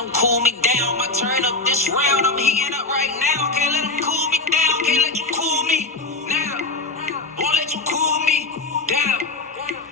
them cool me down. My turn up this round, I'm heating up right now. Can't let them cool me down, can't let you cool me now. Won't let you cool me down.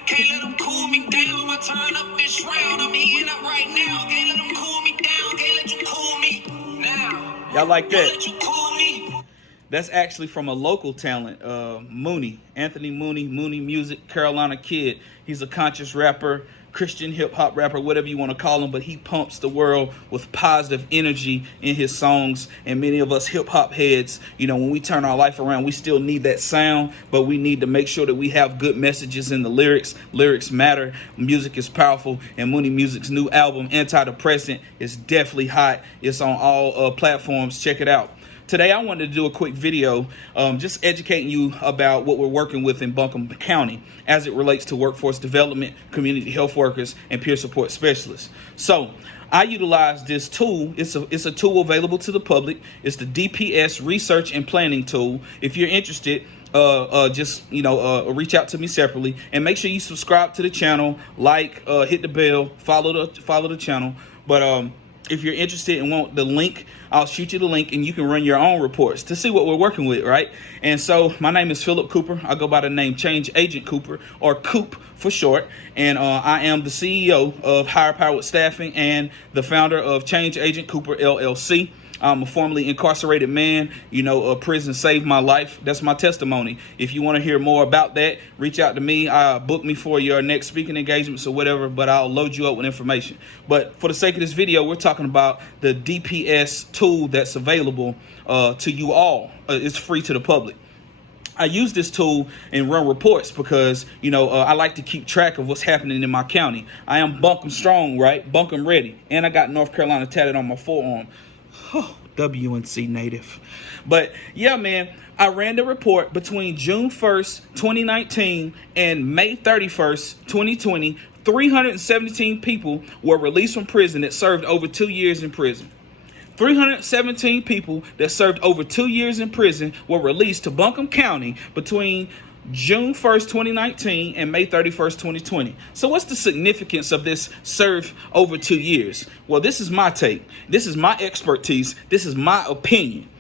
Can't let them cool me down. My turn up this round, I'm heating up right now. Can't let them cool me down, can't let you cool me now. Y'all like that? Won't let you cool me. That's actually from a local talent, Mooney, Anthony Mooney, Mooney Music, Carolina Kid. He's a conscious rapper, Christian hip hop rapper, whatever you want to call him, but he pumps the world with positive energy in his songs. And many of us hip hop heads, when we turn our life around, we still need that sound, but we need to make sure that we have good messages in the lyrics. Lyrics matter. Music is powerful. And Mooney Music's new album, Antidepressant, is definitely hot. It's on all platforms. Check it out. Today, I wanted to do a quick video just educating you about what we're working with in Buncombe County as it relates to workforce development, community health workers, and peer support specialists. So I utilize this tool. It's a tool available to the public. It's the DPS Research and Planning Tool. If you're interested, reach out to me separately, and make sure you subscribe to the channel, hit the bell, follow the channel. But if you're interested and want the link, I'll shoot you the link and you can run your own reports to see what we're working with, right? And so my name is Philip Cooper. I go by the name Change Agent Cooper, or Coop for short. And I am the CEO of Higher Powered Staffing and the founder of Change Agent Cooper, LLC. I'm a formerly incarcerated man. Prison saved my life. That's my testimony. If you want to hear more about that, reach out to me. Book me for your next speaking engagements or whatever, but I'll load you up with information. But for the sake of this video, we're talking about the DPS tool that's available to you all. It's free to the public. I use this tool and run reports because, I like to keep track of what's happening in my county. I am Buncombe strong, right? Buncombe ready. And I got North Carolina tatted on my forearm. WNC native. But yeah, man, I ran the report between June 1st, 2019 and May 31st, 2020. 317 people were released from prison that served over 2 years in prison. 317 people that served over 2 years in prison were released to Buncombe County between June 1st, 2019 and May 31st, 2020. So what's the significance of this serve over 2 years? Well, this is my take. This is my expertise. This is my opinion.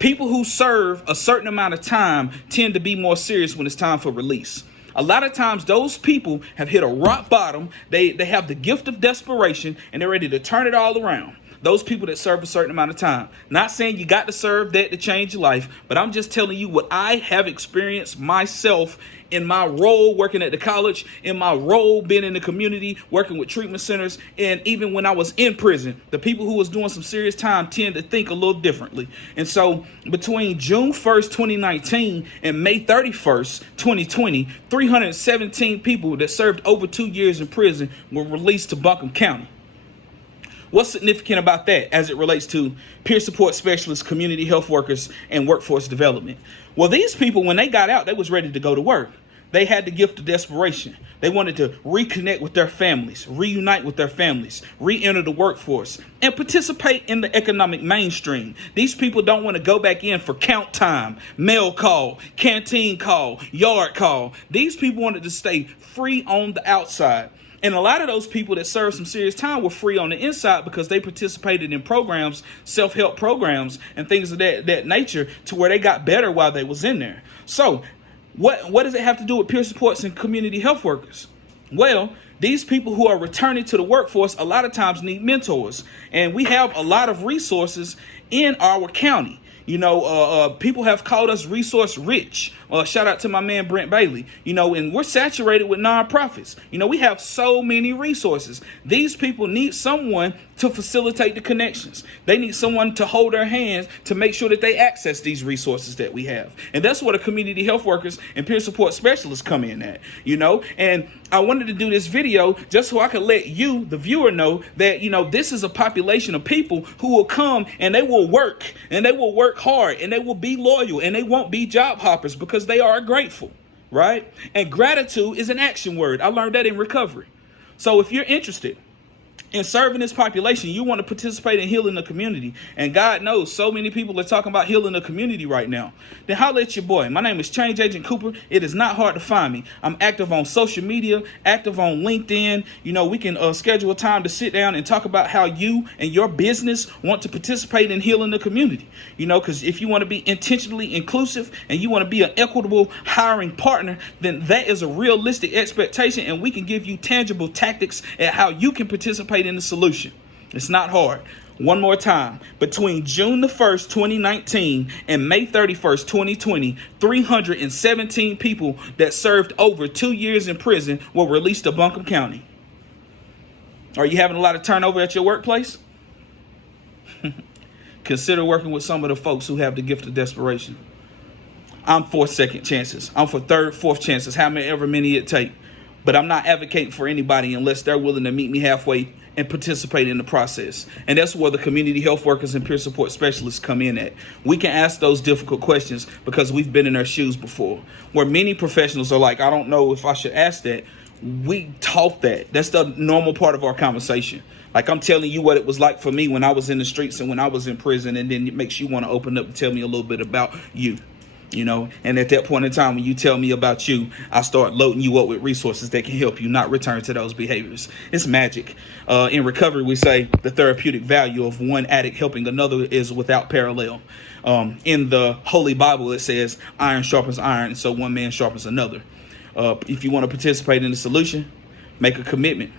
People who serve a certain amount of time tend to be more serious when it's time for release. A lot of times those people have hit a rock bottom. They have the gift of desperation and they're ready to turn it all around. Those people that serve a certain amount of time. Not saying you got to serve that to change your life, but I'm just telling you what I have experienced myself in my role working at the college, in my role being in the community, working with treatment centers, and even when I was in prison. The people who was doing some serious time tend to think a little differently. And so between June 1st, 2019 and May 31st, 2020, 317 people that served over 2 years in prison were released to Buncombe County. What's significant about that as it relates to peer support specialists, community health workers, and workforce development? Well, these people, when they got out, they was ready to go to work. They had the gift of desperation. They wanted to reconnect with their families, reunite with their families, re-enter the workforce, and participate in the economic mainstream. These people don't want to go back in for count time, mail call, canteen call, yard call. These people wanted to stay free on the outside. And a lot of those people that served some serious time were free on the inside because they participated in programs, self-help programs, and things of that nature to where they got better while they was in there. So what does it have to do with peer supports and community health workers? Well, these people who are returning to the workforce a lot of times need mentors. And we have a lot of resources in our county. People have called us resource rich. Shout out to my man, Brent Bailey. And we're saturated with nonprofits. We have so many resources. These people need someone to facilitate the connections. They need someone to hold their hands to make sure that they access these resources that we have. And that's where the community health workers and peer support specialists come in at, And I wanted to do this video just so I could let you, the viewer, know that, this is a population of people who will come and they will work hard and they will be loyal and they won't be job hoppers because they are grateful, right? And gratitude is an action word. I learned that in recovery. So if you're interested in serving this population. You want to participate in healing the community. And God knows so many people are talking about healing the community right now. Then holler at your boy. My name is Change Agent Cooper. It is not hard to find me. I'm active on social media, active on LinkedIn. You know, we can schedule a time to sit down and talk about how you and your business want to participate in healing the community. You know, because if you want to be intentionally inclusive and you want to be an equitable hiring partner, then that is a realistic expectation, and we can give you tangible tactics at how you can participate in the solution. It's not hard. One more time. Between June the 1st, 2019 and May 31st, 2020, 317 people that served over 2 years in prison were released to Buncombe County. Are you having a lot of turnover at your workplace? Consider working with some of the folks who have the gift of desperation. I'm for second chances. I'm for third, fourth chances, however many it take. But I'm not advocating for anybody unless they're willing to meet me halfway and participate in the process. And that's where the community health workers and peer support specialists come in at. We can ask those difficult questions because we've been in their shoes before. Where many professionals are like, I don't know if I should ask that. We talk that. That's the normal part of our conversation. Like, I'm telling you what it was like for me when I was in the streets and when I was in prison, and then it makes you want to open up and tell me a little bit about you. You know, and at that point in time, when you tell me about you, I start loading you up with resources that can help you not return to those behaviors. It's magic. In recovery, we say the therapeutic value of one addict helping another is without parallel. In the Holy Bible, it says iron sharpens iron, and so one man sharpens another. If you want to participate in the solution, make a commitment.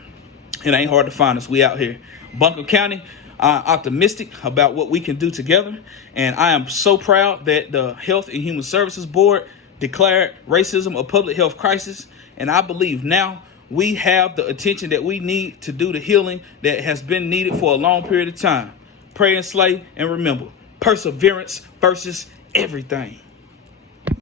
It ain't hard to find us. We out here. Buncombe County, optimistic about what we can do together. And I am so proud that the Health and Human Services Board declared racism a public health crisis. And I believe now we have the attention that we need to do the healing that has been needed for a long period of time. Pray and slay, and remember, perseverance versus everything.